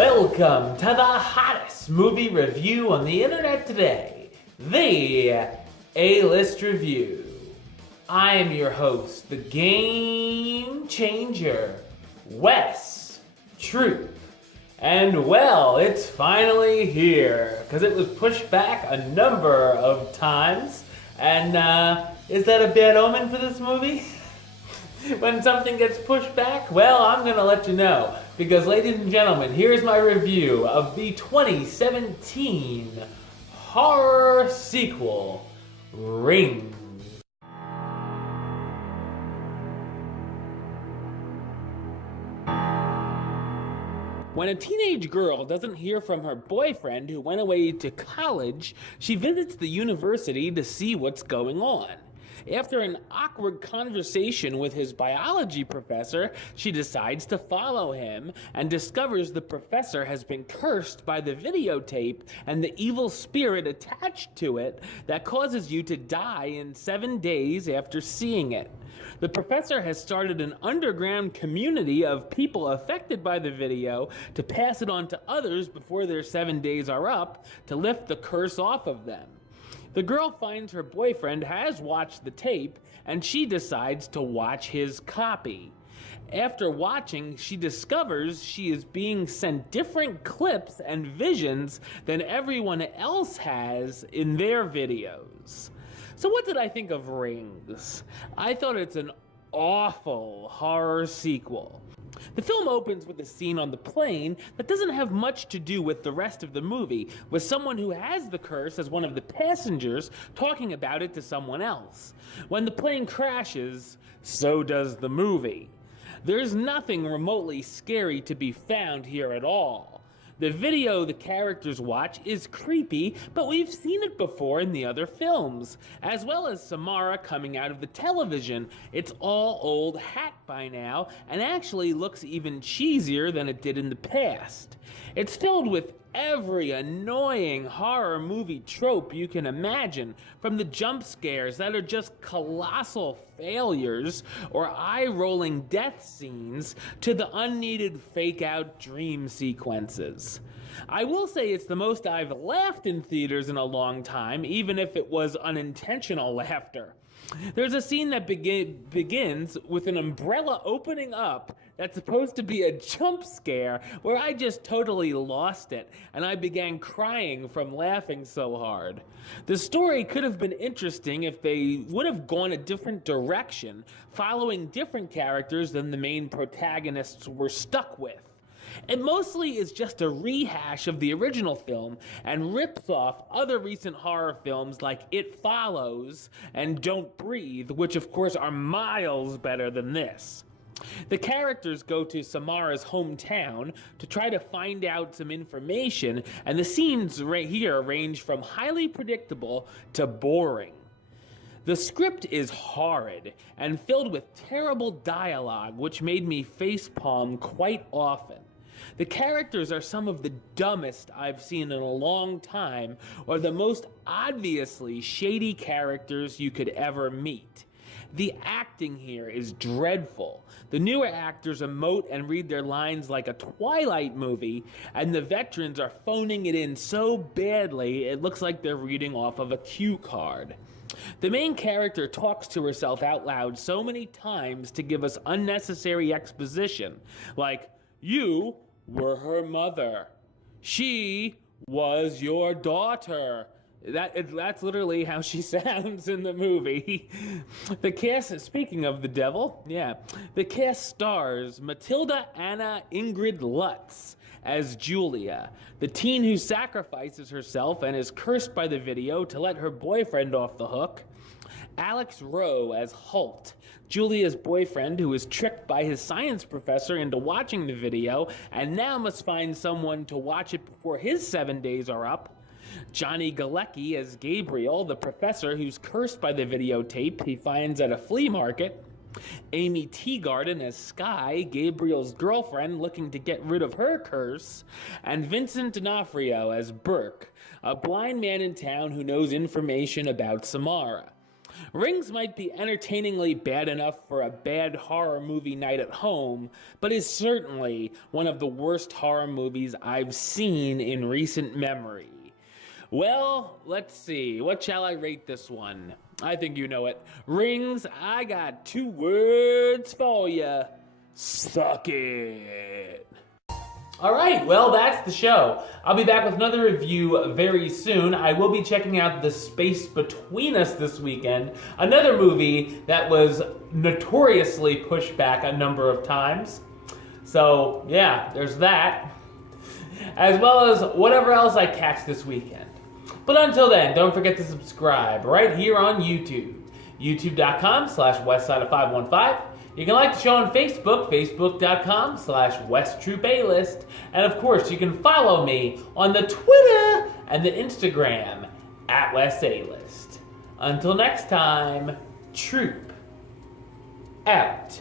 Welcome to the hottest movie review on the internet today, the A-List Review. I am your host, the game changer, Wes Truth. And well, it's finally here, because it was pushed back a number of times. And is that a bad omen for this movie? When something gets pushed back? Well, I'm gonna let you know. Because ladies and gentlemen, here's my review of the 2017 horror sequel, Ring. When a teenage girl doesn't hear from her boyfriend who went away to college, she visits the university to see what's going on. After an awkward conversation with his biology professor, she decides to follow him and discovers the professor has been cursed by the videotape and the evil spirit attached to it that causes you to die in 7 days after seeing it. The professor has started an underground community of people affected by the video to pass it on to others before their 7 days are up to lift the curse off of them. The girl finds her boyfriend has watched the tape, and she decides to watch his copy. After watching, she discovers she is being sent different clips and visions than everyone else has in their videos. So what did I think of Rings? I thought it's an awful horror sequel. The film opens with a scene on the plane that doesn't have much to do with the rest of the movie, with someone who has the curse as one of the passengers talking about it to someone else. When the plane crashes, so does the movie. There's nothing remotely scary to be found here at all. The video the characters watch is creepy, but we've seen it before in the other films, as well as Samara coming out of the television. It's all old hat by now, and actually looks even cheesier than it did in the past. It's filled with every annoying horror movie trope you can imagine, from the jump scares that are just colossal failures or eye-rolling death scenes to the unneeded fake-out dream sequences. I will say it's the most I've laughed in theaters in a long time, even if it was unintentional laughter. There's a scene that begins with an umbrella opening up that's supposed to be a jump scare where I just totally lost it and I began crying from laughing so hard. The story could have been interesting if they would have gone a different direction, following different characters than the main protagonists were stuck with. It mostly is just a rehash of the original film and rips off other recent horror films like It Follows and Don't Breathe, which of course are miles better than this. The characters go to Samara's hometown to try to find out some information, and the scenes right here range from highly predictable to boring. The script is horrid and filled with terrible dialogue, which made me facepalm quite often. The characters are some of the dumbest I've seen in a long time, or the most obviously shady characters you could ever meet. The acting here is dreadful. The newer actors emote and read their lines like a Twilight movie, and the veterans are phoning it in so badly it looks like they're reading off of a cue card. The main character talks to herself out loud so many times to give us unnecessary exposition, like, "You were her mother. She was your daughter." That's literally how she sounds in the movie. The cast, speaking of the devil, the cast stars Matilda Anna Ingrid Lutz as Julia, the teen who sacrifices herself and is cursed by the video to let her boyfriend off the hook. Alex Rowe as Holt, Julia's boyfriend who is tricked by his science professor into watching the video and now must find someone to watch it before his 7 days are up. Johnny Galecki as Gabriel, the professor who's cursed by the videotape he finds at a flea market. Amy Teagarden as Sky, Gabriel's girlfriend looking to get rid of her curse. And Vincent D'Onofrio as Burke, a blind man in town who knows information about Samara. Rings might be entertainingly bad enough for a bad horror movie night at home, but is certainly one of the worst horror movies I've seen in recent memory. Well, let's see. What shall I rate this one? I think you know it. Rings, I got 2 words for you. Suck it. All right, well, that's the show. I'll be back with another review very soon. I will be checking out The Space Between Us this weekend, another movie that was notoriously pushed back a number of times. So, yeah, there's that. As well as whatever else I catch this weekend. But until then, don't forget to subscribe right here on YouTube. youtube.com/westside515. You can like the show on Facebook, facebook.com/WestTruePlaylist. And of course, you can follow me on the Twitter and the Instagram @WestAlist. Until next time, Troop out.